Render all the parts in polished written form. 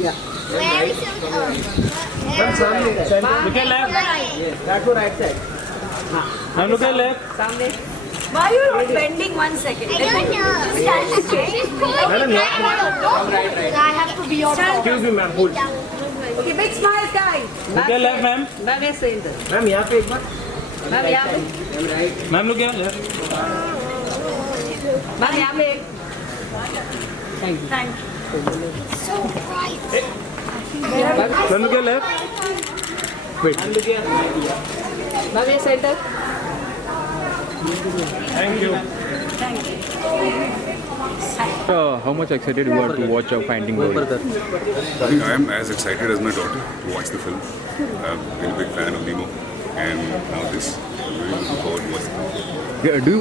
Yeah. Where is it? Ma'am, सामने. Look at left. Yes. That for right side. Now look at left. सामने. Why are you not bending 1 second? I don't know. Just stand straight. Madam, I don't know. right. I have to be your Excuse me, ma'am. Hold. Okay, big smile, guys. Look at left, ma'am. Ma'am ऐसे इधर. Ma'am, यहाँ पे एक बार. Ma'am यहाँ पे. Ma'am, right. Ma'am, look at left. Ma'am यहाँ पे. Thank you. So bright. Ma'am, look at left. Wait. Ma'am ये centre. Thank you. How much excited you are to watch Finding Dory? I am as excited as my daughter to watch the film. I'm a really big fan of Nemo, and now this. I'm really looking forward to watching it. Yeah, do you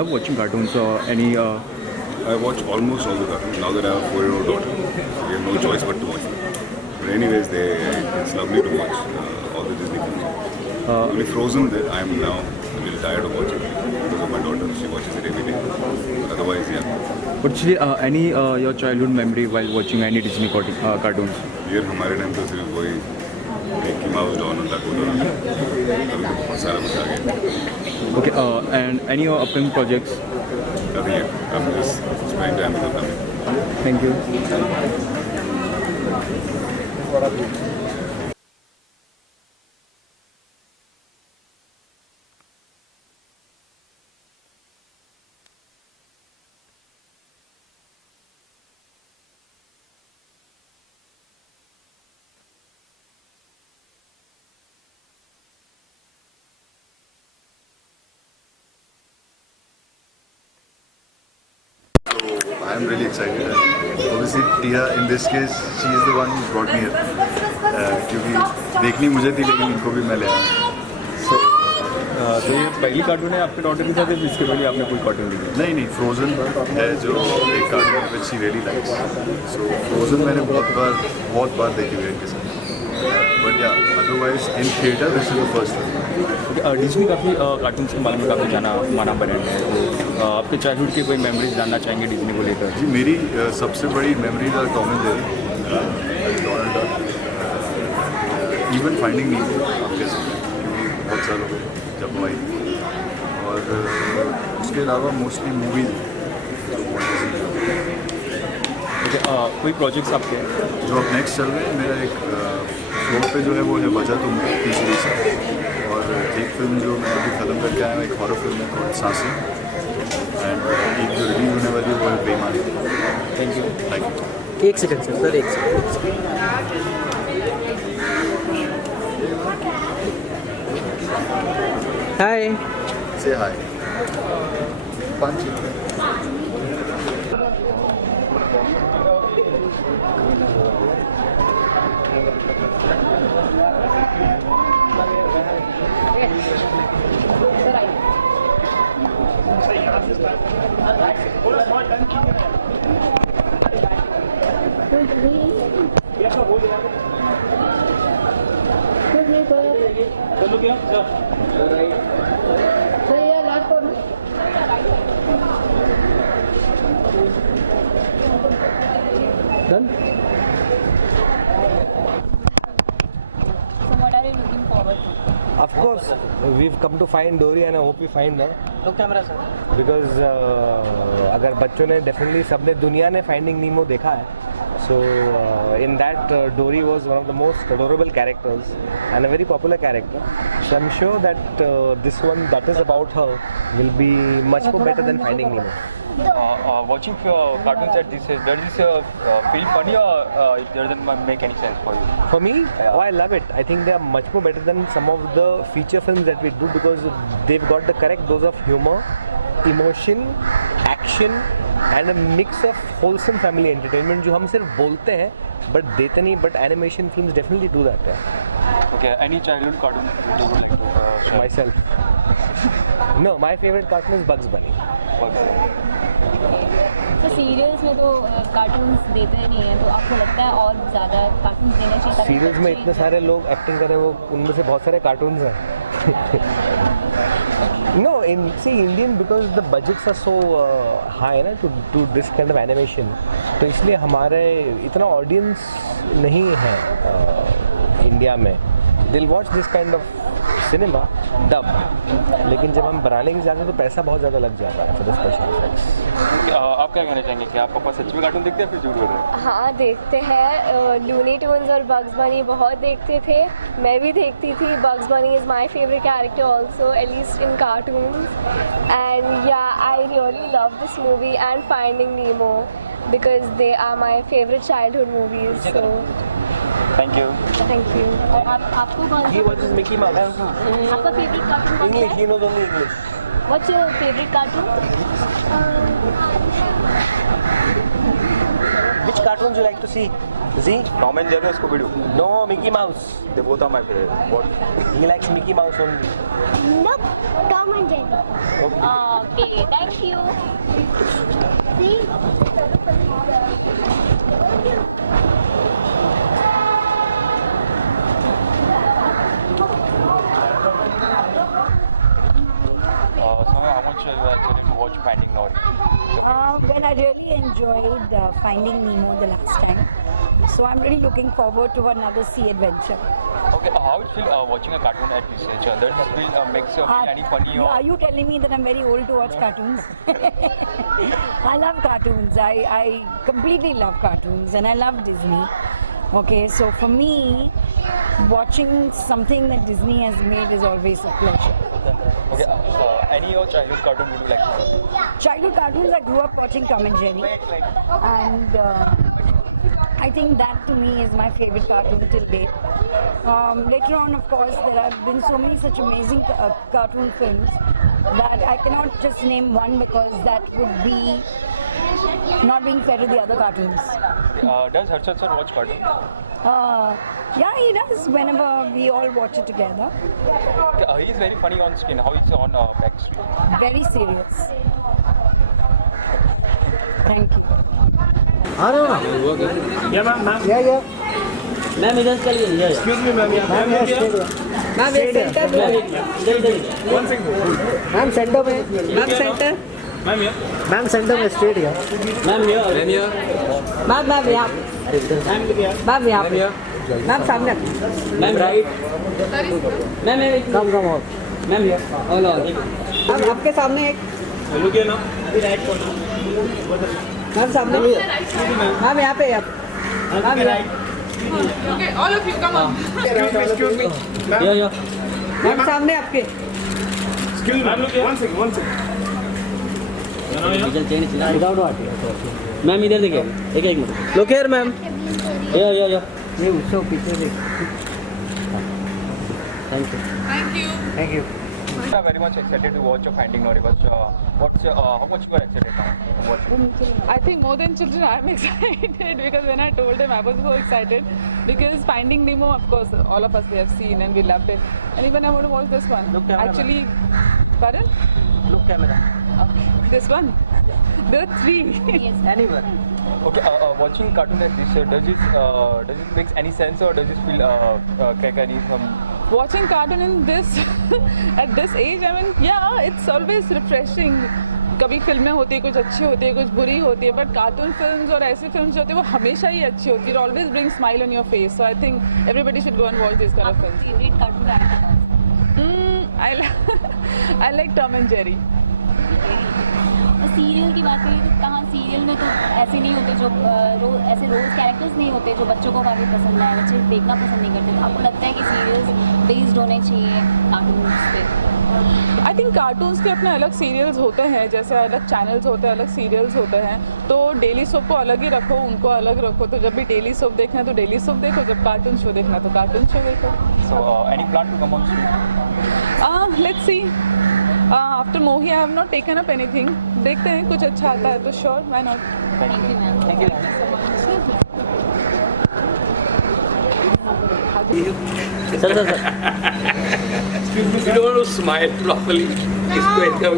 love watching cartoons or any? I watch almost all the cartoons now that I have a 4-year-old daughter. We have no choice but to watch them. But anyways, it's lovely to watch all the Disney films. Only Frozen that I am now a little tired of watching because of my daughter. She watches it every day. Otherwise, yeah. But actually, any your childhood memory while watching any Disney cartoons? Year हमारे time तो सिर्फ वही Mickey mouse don होता था. अभी तो बहुत सारा कुछ आ गया. Okay, and any upcoming projects? Nothing yet. I'm just spending time with the family. Thank you. I am really excited. Obviously, Tia, in this case, she is the one who brought me here. क्योंकि देखनी मुझे थी लेकिन इनको भी मैं ले आया. तो ये पहली कार्टून है आपके डॉटर के साथ या इसके पहले आपने कोई कार्टून देखा? नहीं फ्रोजन है जो एक कार्टून है which she really likes. So frozen मैंने बहुत बार देखी हुई है इनके साथ. बट या otherwise in theatre this is the first film. Disney काफ़ी कार्टून्स के बारे में काफ़ी माना बने हैं. तो आपके चाइल्डहुड की कोई मेमोरीज जानना चाहेंगे डिज्नी को लेकर? जी मेरी सबसे बड़ी memories are Tom and Jerry, Donald Duck, even Finding Nemo आप कह सकते हैं क्योंकि बहुत साल हो गए जब आई. और उसके अलावा मोस्टली मूवीज कोई प्रोजेक्ट्स आपके जो अब नेक्स्ट चल रहे हैं. मेरा एक फ्लोर पे जो है वो है वजह तुम तीसरी से. और एक फिल्म जो मैं अभी ख़त्म करके आया हूँ एक हॉरर फिल्म है सांसें. एंड एक जो रिलीज होने वाली है वो है बेईमानी. Thank you. एक सेकंड सर एक सेकंड. हाय. से हाय. पंच. Done. So what are you looking forward to? Of course, we've come to find Dory and I hope we find her. Look camera sir. Because अगर बच्चों ने definitely सबने दुनिया ने Finding Nemo देखा है. So in that Dory was one of the most adorable characters and a very popular character. So I'm sure that this one that is about her will be much more better than Finding Nemo. Watching cartoons at this age, does this feel funny or it doesn't make any sense for you? For me, oh, I love it. I think they are much more better than some of the feature films that we do because they've got the correct dose of humor, emotion, action and a mix of wholesome family entertainment जो हम सिर्फ बोलते हैं but देते नहीं. But animation films definitely do that. Okay, any childhood cartoon you would share? Myself. No, my favorite cartoon is Bugs Bunny. तो serials में तो कार्टून्स देते नहीं हैं, तो आपको लगता है और ज़्यादा कार्टून्स देना चाहिए? सीरियल्स में इतने सारे लोग एक्टिंग करें, वो उनमें से बहुत सारे कार्टून्स हैं. No, Indian because the budgets are so high ना to this kind of animation, तो इसलिए हमारे इतना audience नहीं है इंडिया में. They'll watch this kind of cinema dub, लेकिन जब हम बनाने के जाते हैं तो पैसा बहुत ज़्यादा लग जाता है for the special effects. आप क्या कहना चाहेंगे कि आप पापा सच में कार्टून देखते हैं फिर झूठ बोल रहे हैं? हाँ देखते हैं. लूनी ट्यून्स और बग्स बनी बहुत देखते थे. मैं भी देखती थी. Bugs Bunny is my favourite character also, at least in cartoons. And yeah I really love this movie and Finding Nemo because they are my favorite childhood movies. So thank you. thank you. और आपको कौन He watches Mickey Mouse. आपका favourite cartoon कौन सा English, है? he knows only English. What's your favorite cartoon? Which cartoons you like to see? Z? Tom and Jerry उसको video. No, Mickey Mouse. They both are my favorite. What? He likes Mickey Mouse only. Nope. Tom and Jerry. Okay, thank you. See? So how much you are actually to watch Finding Nemo? Well, I really enjoyed Finding Nemo the last time. So I'm really looking forward to another sea adventure. Okay, how it feel watching a cartoon at this age? Does this feel makes you feel any funny or? Are you telling me that I'm very old to watch cartoons? I love cartoons. I completely love cartoons and I love Disney. Okay, so for me, watching something that Disney has made is always a pleasure. Okay, any your childhood cartoon would you like to watch? Childhood cartoons, I grew up watching Tom and Jerry. And I think that to me is my favorite cartoon till date. Later on, of course, there have been so many such amazing cartoon films that I cannot just name one because that would be not being fair to the other cartoons. Does Harshad sir watch cartoon? Yeah, he does whenever we all watch it together. Okay, he is very funny on screen. How is on backstreet? Very serious. Thank you. Yeah, ma'am. Ma'am इधर चलिए. Excuse me, ma'am. Yeah, ma'am. Ma'am एक centre में. One second. Ma'am centre में. Ma'am centre. Ma'am, yeah. Ma'am centre में straight है. Ma'am यहाँ. Ma'am यहाँ. Ma'am यहाँ पे. मैम सामने. Ma'am right. मैम कम और. Ma'am here. All. मैम आपके सामने एक. Look here now. मैम सामने. मैम यहाँ पे आप. मैम यहाँ. Excuse me. Ma'am. मैम सामने आपके. Excuse me. Ma'am, look here. One second. Without what. Ma'am इधर देखिए. एक मिनट. Look here, ma'am. या. नहीं उसको पीछे देख. Thank you. We are very much excited to watch Finding Nemo. But how much you are excited now? Watching? I think more than children, I am excited because when I told him, I was so excited because Finding Nemo, of course, all of us we have seen and we loved it. And even I want to watch this one. Look, camera. Actually, pardon? Look camera. Okay. This one. There are 3. Anywhere. Okay, watching cartoon at this does it make any sense or does it feel any Watching cartoon in this at this age, I mean, yeah, it's always refreshing. कभी फिल्में होती है कुछ अच्छी होती है कुछ बुरी होती है बट कार्टून फिल्म्स और ऐसी फिल्म्स जो होती है वो हमेशा ही अच्छी होती है. Always bring smile on your face. So I think everybody should go and watch this kind of films. Favourite cartoon character I like Tom and Jerry. Serial की बात करें तो कहाँ सीरियल में तो ऐसे नहीं होते जो ऐसे रोज कैरेक्टर्स नहीं होते जो बच्चों को काफ़ी पसंद आए. बच्चे देखना पसंद नहीं करते. आपको लगता है कि सीरियल्स बेस्ड होने चाहिए कार्टून्स पे? आई थिंक कार्टून्स के अपने अलग सीरियल्स होते हैं जैसे अलग चैनल्स होते हैं अलग सीरियल्स होते हैं. तो डेली सोप को अलग ही रखो उनको अलग रखो. तो जब भी डेली सोप देखना है तो डेली सोप देखो. जब कार्टून शो देखना है तो कार्टून शो देखो. So any plan to come on stream? Let's see. After Mohi, I have not taken up anything. देखते हैं कुछ अच्छा आता है तो sure, why not? Thank you ma'am. Thank you. Sir. You don't want to smile properly. इसको एकदम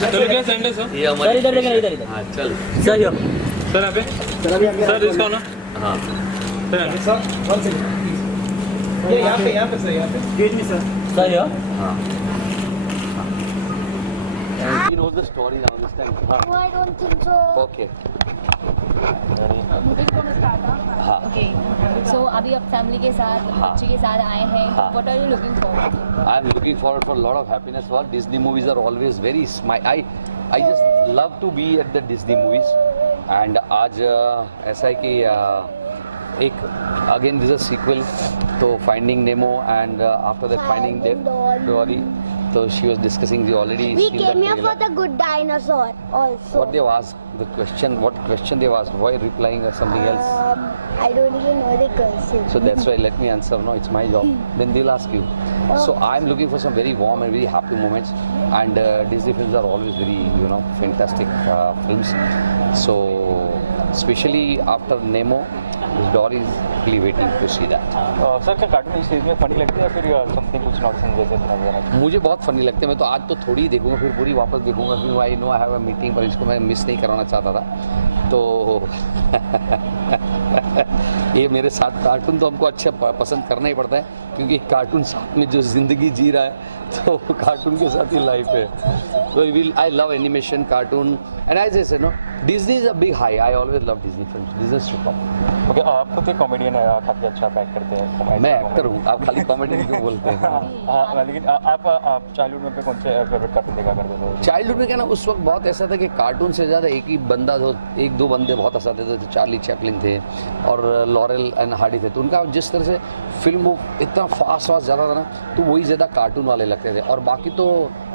चलो क्या सेंटर सर? ये हमारे इधर देखना इधर. हाँ चल. सर यो. सर यहाँ पे. सर इसको ना. हाँ. सर. One second. ये यहाँ पे सर यहाँ पे. Excuse me sir. सर यो. हाँ. He knows the story now this time. Huh? No, I don't think so. Okay. हाँ ओके सो अभी आप फैमिली के साथ बच्चे के साथ आए हैं what are you looking forward I am looking forward for a lot of happiness. For Disney movies are always very I just love to be at the Disney movies. And आज ऐसा है कि एक again this is a sequel to Finding Nemo and after that Finding Dory. So she was discussing the already. We seen came the here trailer. for the good dinosaur also. What they've asked, what question they've asked, why replying or something else? I don't even know the question. So that's why let me answer. No, it's my job. Then they'll ask you. So I'm looking for some very warm and very happy moments. And Disney films are always very, fantastic films. So especially after Nemo, Dory is really waiting to see that. Sir क्या cartoon इस stage में funny लगती है या फिर something कुछ nonsense जैसे नजर आता मुझे बहुत फनी लगते हैं. मैं तो आज तो थोड़ी ही देखूंगा, फिर पूरी वापस देखूंगा. फिर I know I have a meeting, पर इसको मैं मिस नहीं कराना चाहता था. तो ये मेरे साथ कार्टून तो हमको अच्छा पसंद करना ही पड़ता है, क्योंकि कार्टून साथ में जो ज़िंदगी जी रहा है तो कार्टून के साथ ही लाइफ है. तो I love animation, cartoon and as I said no Disney is a big high. I always love Disney films. Disney is super. Okay आप खुद एक कॉमेडियन है, काफ़ी अच्छा आप एक्ट करते हैं. मैं एक्टर हूँ, आप खाली कॉमेडी क्यों बोलते हैं? हाँ लेकिन आप चाइल्डहुड में कौन से फेवरेट कार्टून देखा करते थे? चाइल्डहुड में क्या ना, उस वक्त बहुत ऐसा था कि कार्टून से ज़्यादा एक ही बंदा जो एक दो बंदे बहुत हंसाते थे. चार्ली चैपलिन थे और लॉरेल एंड हार्डी थे. तो उनका जिस तरह से फिल्म वो इतना फास्ट जाता था ना, तो वही ज़्यादा कार्टून वाले लगते थे. और बाकी तो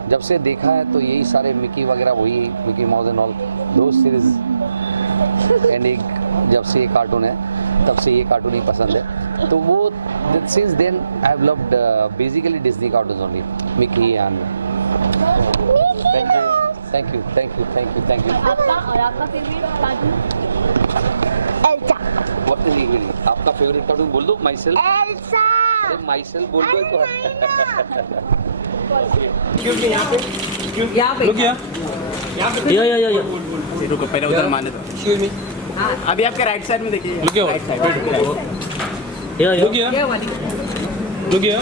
जब से देखा है तो यही सारे मिकी वगैरह, वही मिकी माउस एंड ऑल दो सीरीज. एंड एक जब से ये कार्टून है तब से ये कार्टून ही पसंद है. तो वो since then I have loved basically Disney cartoons only, Mickey and. Thank you. आपका और आपका favourite cartoon? Elsa. What is it? आपका फेवरेट कार्टून बोल दो. Myself. Elsa. अरे माई सेल्फ बोल दो तो. यहाँ पे या रुको, पहले उधर माने दो. Excuse me. अभी आपके राइट साइड में देखिए. Look here. या look here. Look here.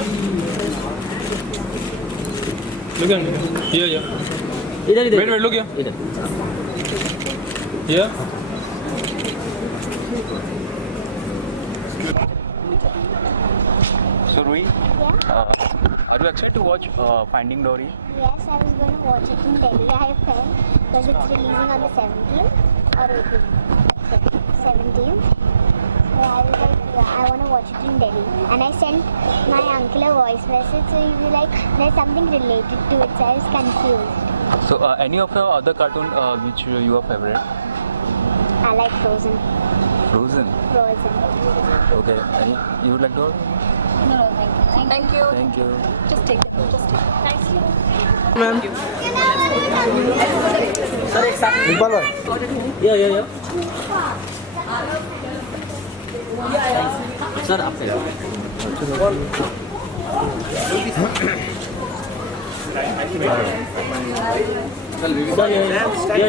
Look here. या इधर वेट लुक हियर. इधर. या So Rui, are you excited to watch Finding Dory? Yes, I was going to watch it in Delhi. I have planned because it's releasing on the 17th or 18th. 17th. So I was like, I want to watch it in Delhi. And I sent my uncle a voice message, so he was like, there's something related to it, so I was confused. So any of your other cartoon which you are favorite? I like Frozen. Frozen. Okay. Any you would like to? No, thank you. Thank you. Just take it. Thank you. Ma'am. Sir एक साथ इकबाल भाई. या sir आप चल या